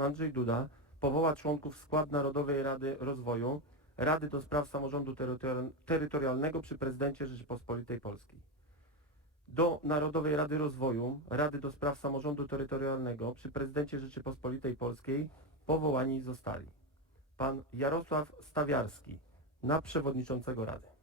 Andrzej Duda powoła członków skład Narodowej Rady Rozwoju, Rady do Spraw Samorządu Terytorialnego przy Prezydencie Rzeczypospolitej Polskiej. Do Narodowej Rady Rozwoju, Rady do Spraw Samorządu Terytorialnego przy Prezydencie Rzeczypospolitej Polskiej powołani zostali pan Jarosław Stawiarski na przewodniczącego Rady.